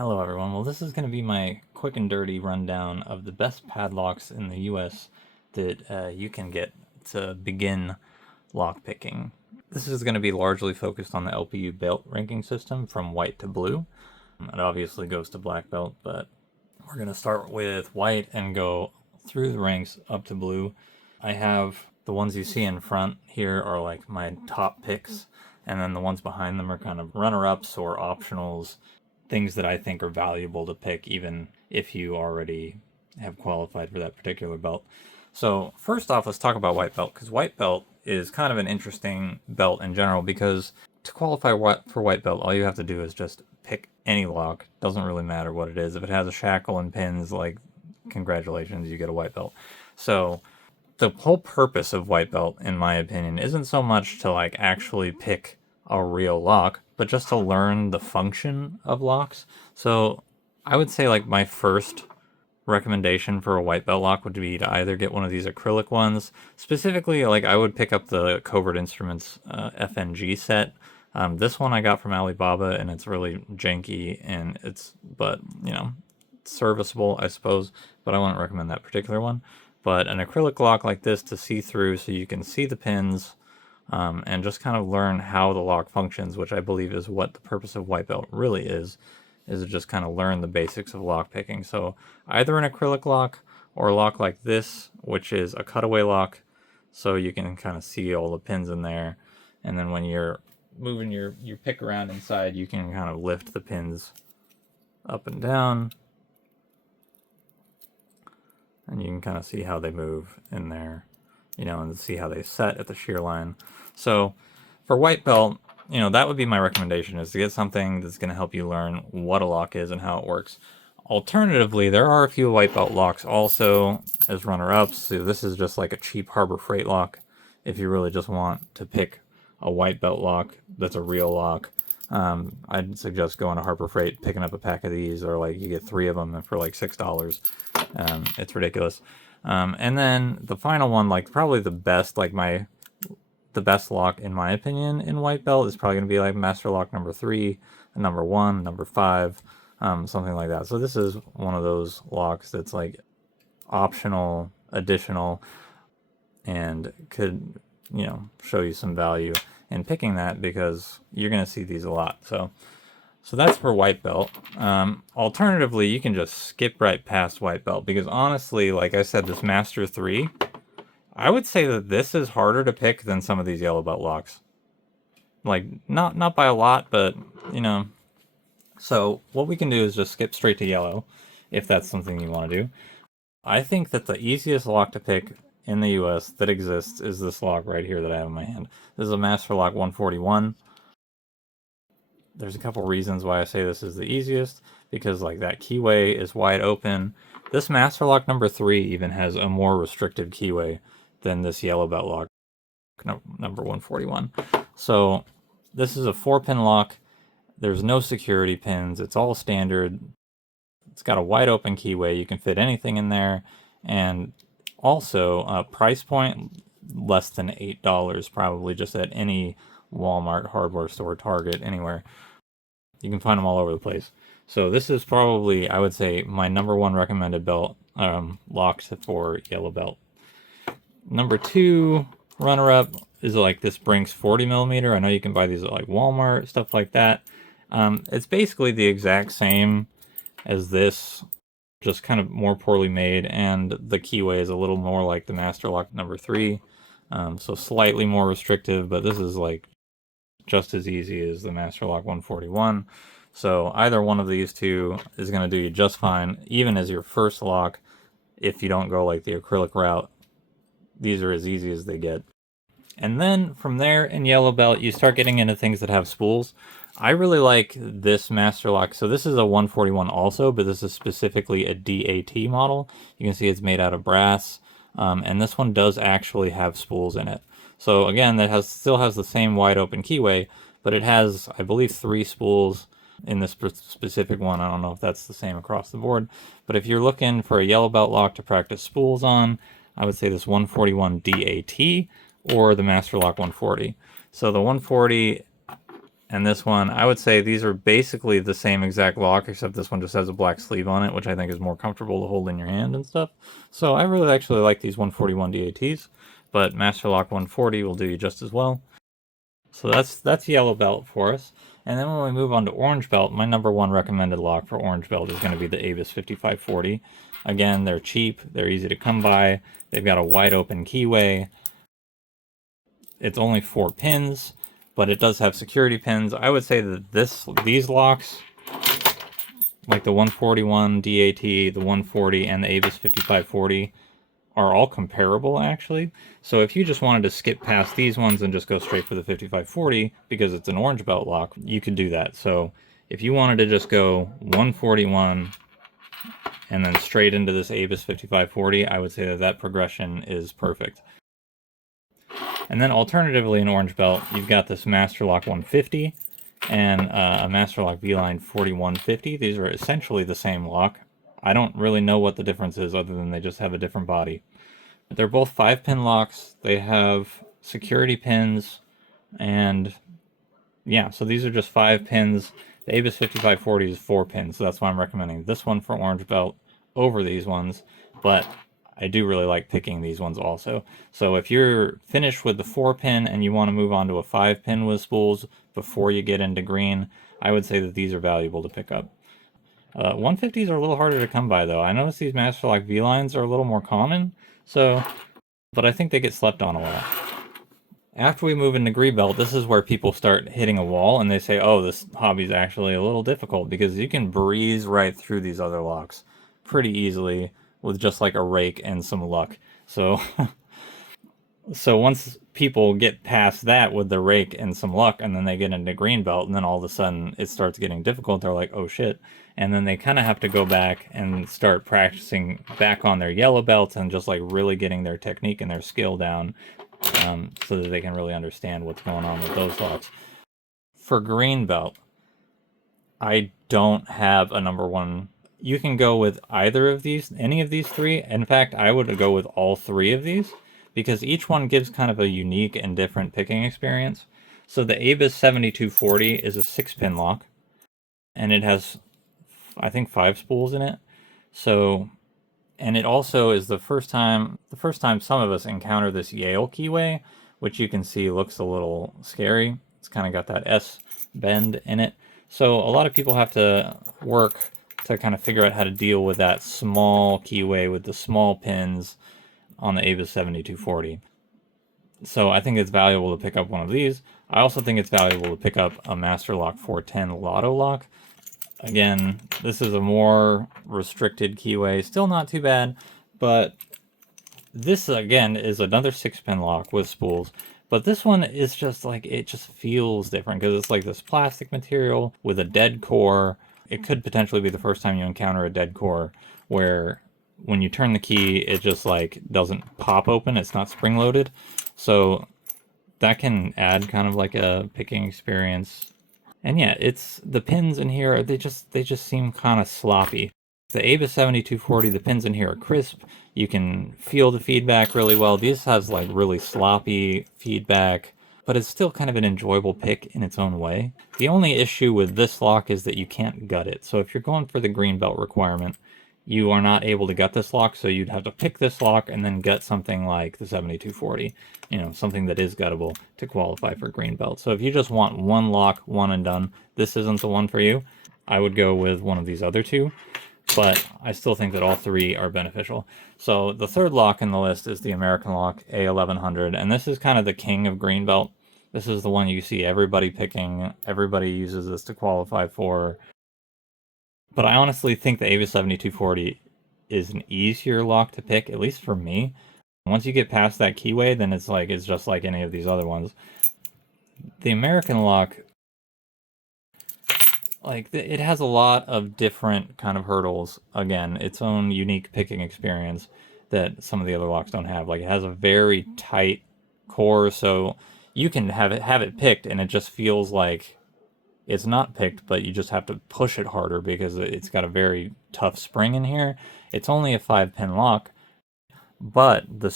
Hello everyone, well this is going to be my quick and dirty rundown of the best padlocks in the US that you can get to begin lockpicking. This is going to be largely focused on the LPU belt ranking system from white to blue. It obviously goes to black belt, but we're going to start with white and go through the ranks up to blue. I have the ones you see in front here are like my top picks, and then the ones behind them are kind of runner-ups or optionals, things that I think are valuable to pick even if you already have qualified for that particular belt. So first off, let's talk about white belt, because white belt is kind of an interesting belt in general, because to qualify for white belt, all you have to do is just pick any lock. Doesn't really matter what it is. If it has a shackle and pins, like, congratulations, you get a white belt. So the whole purpose of white belt, in my opinion, isn't so much to like actually pick a real lock, but just to learn the function of locks. So I would say like my first recommendation for a white belt lock would be to either get one of these acrylic ones. Specifically, like I would pick up the Covert Instruments FNG set. This one I got from Alibaba, and it's really janky, and but you know, serviceable, I suppose, but I wouldn't recommend that particular one. But an acrylic lock like this to see through, so you can see the pins, and just kind of learn how the lock functions, which I believe is what the purpose of white belt really is to just kind of learn the basics of lock picking. So either an acrylic lock or a lock like this, which is a cutaway lock, so you can kind of see all the pins in there, and then when you're moving your pick around inside, you can kind of lift the pins up and down, and you can kind of see how they move in there, you know, and see how they set at the shear line. So for white belt, you know, that would be my recommendation, is to get something that's going to help you learn what a lock is and how it works. Alternatively, there are a few white belt locks also as runner-ups. So this is just like a cheap Harbor Freight lock if you really just want to pick a white belt lock that's a real lock. I'd suggest going to Harbor Freight, picking up a pack of these, or like you get 3 of them for like $6. It's ridiculous. And then the final one, like probably the best, like the best lock in my opinion in white belt is probably going to be like Masterlock number 3, number 1, number 5, something like that. So this is one of those locks that's like optional, additional, and could, you know, show you some value in picking that, because you're going to see these a lot. So that's for white belt. Alternatively, you can just skip right past white belt, because honestly, like I said, this Master 3, I would say that this is harder to pick than some of these yellow belt locks. Like, not by a lot, but, you know. So what we can do is just skip straight to yellow, if that's something you want to do. I think that the easiest lock to pick in the US that exists is this lock right here that I have in my hand. This is a Masterlock 141. There's a couple reasons why I say this is the easiest, because like that keyway is wide open. This Masterlock number 3 even has a more restrictive keyway than this yellow belt lock number 141. So this is a 4-pin lock. There's no security pins. It's all standard. It's got a wide open keyway. You can fit anything in there. And also, price point less than $8 probably, just at any Walmart, hardware store, Target, anywhere. You can find them all over the place. So this is probably, I would say, my number 1 recommended belt, lock for yellow belt. Number 2 runner-up is like this Brinks 40mm. I know you can buy these at like Walmart, stuff like that. It's basically the exact same as this, just kind of more poorly made, and the keyway is a little more like the Masterlock number 3. So slightly more restrictive, but this is like just as easy as the Masterlock 141. So either one of these two is going to do you just fine, even as your first lock. If you don't go like the acrylic route, these are as easy as they get. And then from there in yellow belt, you start getting into things that have spools. I really like this Masterlock. So this is a 141 also, but this is specifically a DAT model. You can see it's made out of brass, and this one does actually have spools in it. So again, that still has the same wide open keyway, but it has, I believe, 3 spools in this specific one. I don't know if that's the same across the board, but if you're looking for a yellow belt lock to practice spools on, I would say this 141 DAT or the Masterlock 140. So the 140 and this one, I would say these are basically the same exact lock, except this one just has a black sleeve on it, which I think is more comfortable to hold in your hand and stuff. So I really actually like these 141 DATs, but Masterlock 140 will do you just as well. So that's yellow belt for us. And then when we move on to orange belt, my number one recommended lock for orange belt is going to be the Avis 5540. Again, they're cheap, they're easy to come by, they've got a wide open keyway. It's only 4 pins, but it does have security pins. I would say that these locks, like the 141 DAT, the 140, and the Avis 5540, are all comparable actually. So if you just wanted to skip past these ones and just go straight for the 5540 because it's an orange belt lock, you could do that. So if you wanted to just go 141 and then straight into this Avis 5540, I would say that that progression is perfect. And then alternatively in orange belt, you've got this Masterlock 150 and a Masterlock VLINE 4150. These are essentially the same lock. I don't really know what the difference is other than they just have a different body. But they're both 5-pin locks. They have security pins, and yeah, so these are just 5 pins. The Avis 5540 is 4 pins, so that's why I'm recommending this one for orange belt over these ones. But I do really like picking these ones also. So if you're finished with the 4-pin and you want to move on to a 5-pin with spools before you get into green, I would say that these are valuable to pick up. 150s are a little harder to come by though. I notice these Masterlock V-lines are a little more common, so, but I think they get slept on a lot. After we move into green belt, this is where people start hitting a wall and they say, oh, this hobby's actually a little difficult because you can breeze right through these other locks pretty easily with just like a rake and some luck. So so once people get past that with the rake and some luck, and then they get into green belt, and then all of a sudden it starts getting difficult, they're like, oh shit. And then they kind of have to go back and start practicing back on their yellow belts and just like really getting their technique and their skill down, so that they can really understand what's going on with those locks. For green belt, I don't have a number one. You can go with either of these, any of these three. In fact, I would go with all 3 of these because each one gives kind of a unique and different picking experience. So the Avis 7240 is a 6-pin lock, and it has, I think, 5 spools in it. So, and it also is the first time some of us encounter this Yale keyway, which you can see looks a little scary. It's kind of got that S bend in it. So a lot of people have to work to kind of figure out how to deal with that small keyway with the small pins on the Avis 7240. So I think it's valuable to pick up one of these. I also think it's valuable to pick up a Masterlock 410 LOTO lock. Again, this is a more restricted keyway, still not too bad, but this again is another 6-pin lock with spools. But this one is just like, it just feels different because it's like this plastic material with a dead core. It could potentially be the first time you encounter a dead core where when you turn the key, it just like doesn't pop open. It's not spring loaded. So that can add kind of like a picking experience. And yeah, it's the pins in here, they just seem kind of sloppy. The Avis 7240, the pins in here are crisp. You can feel the feedback really well. This has like really sloppy feedback, but it's still kind of an enjoyable pick in its own way. The only issue with this lock is that you can't gut it. So if you're going for the green belt requirement, you are not able to gut this lock, so you'd have to pick this lock and then gut something like the 7240, you know, something that is guttable to qualify for green belt. So if you just want one lock, one and done, this isn't the one for you. I would go with one of these other 2, but I still think that all 3 are beneficial. So the third lock in the list is the American Lock A1100, and this is kind of the king of green belt. This is the one you see everybody picking. Everybody uses this to qualify for. But I honestly think the Avis 7240 is an easier lock to pick, at least for me. Once you get past that keyway, then it's just like any of these other ones. The American lock, it has a lot of different kind of hurdles. Again, its own unique picking experience that some of the other locks don't have. Like, it has a very tight core, so you can have it picked, and it just feels like it's not picked, but you just have to push it harder because it's got a very tough spring in here. It's only a 5-pin lock, but the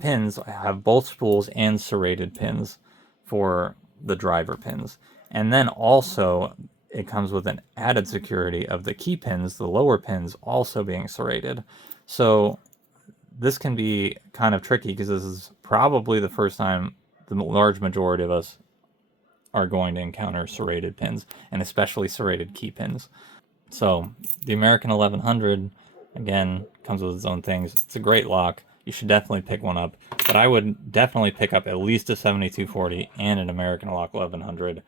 pins have both spools and serrated pins for the driver pins. And then also it comes with an added security of the key pins, the lower pins, also being serrated. So this can be kind of tricky because this is probably the first time the large majority of us are going to encounter serrated pins, and especially serrated key pins. So the American 1100, again, comes with its own things. It's a great lock. You should definitely pick one up. But I would definitely pick up at least a 7240 and an American Lock 1100.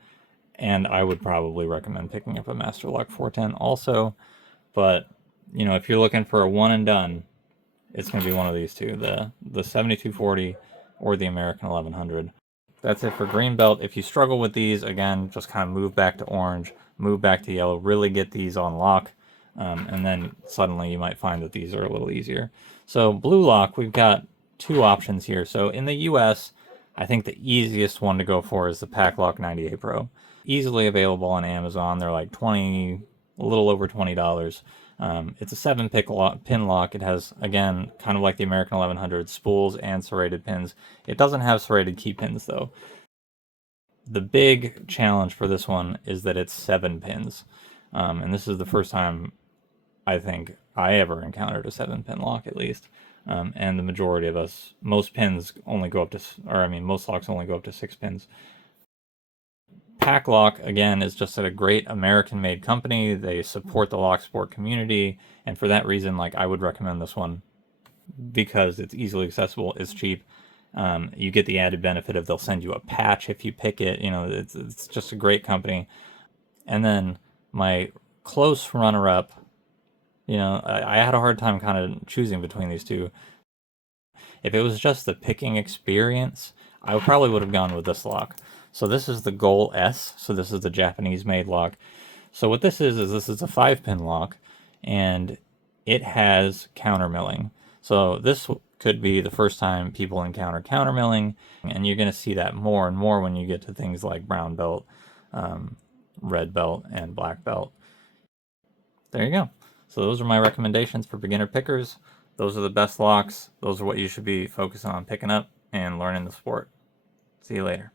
And I would probably recommend picking up a Masterlock 410 also. But, you know, if you're looking for a one and done, it's going to be one of these two, the 7240 or the American 1100. That's it for green belt. If you struggle with these, again, just kind of move back to orange, move back to yellow, really get these on lock, and then suddenly you might find that these are a little easier. So blue lock, we've got two options here. So in the US, I think the easiest one to go for is the Paclock 98 Pro. Easily available on Amazon. They're like a little over $20. It's a 7-pin lock. It has, again, kind of like the American 1100, spools and serrated pins. It doesn't have serrated key pins, though. The big challenge for this one is that it's 7 pins. And this is the first time I think I ever encountered a 7-pin lock, at least. And the majority of us, most pins only go up to, most locks only go up to 6 pins. Paclock, again, is just a great American-made company. They support the lock sport community, and for that reason, like, I would recommend this one because it's easily accessible, it's cheap. You get the added benefit of they'll send you a patch if you pick it. You know, it's just a great company. And then my close runner-up, you know, I had a hard time kind of choosing between these two. If it was just the picking experience, I probably would have gone with this lock. So this is the Goal S. So this is the Japanese-made lock. So what this is this is a 5-pin lock, and it has countermilling. So this could be the first time people encounter countermilling, and you're going to see that more and more when you get to things like brown belt, red belt, and black belt. There you go. So those are my recommendations for beginner pickers. Those are the best locks. Those are what you should be focusing on picking up and learning the sport. See you later.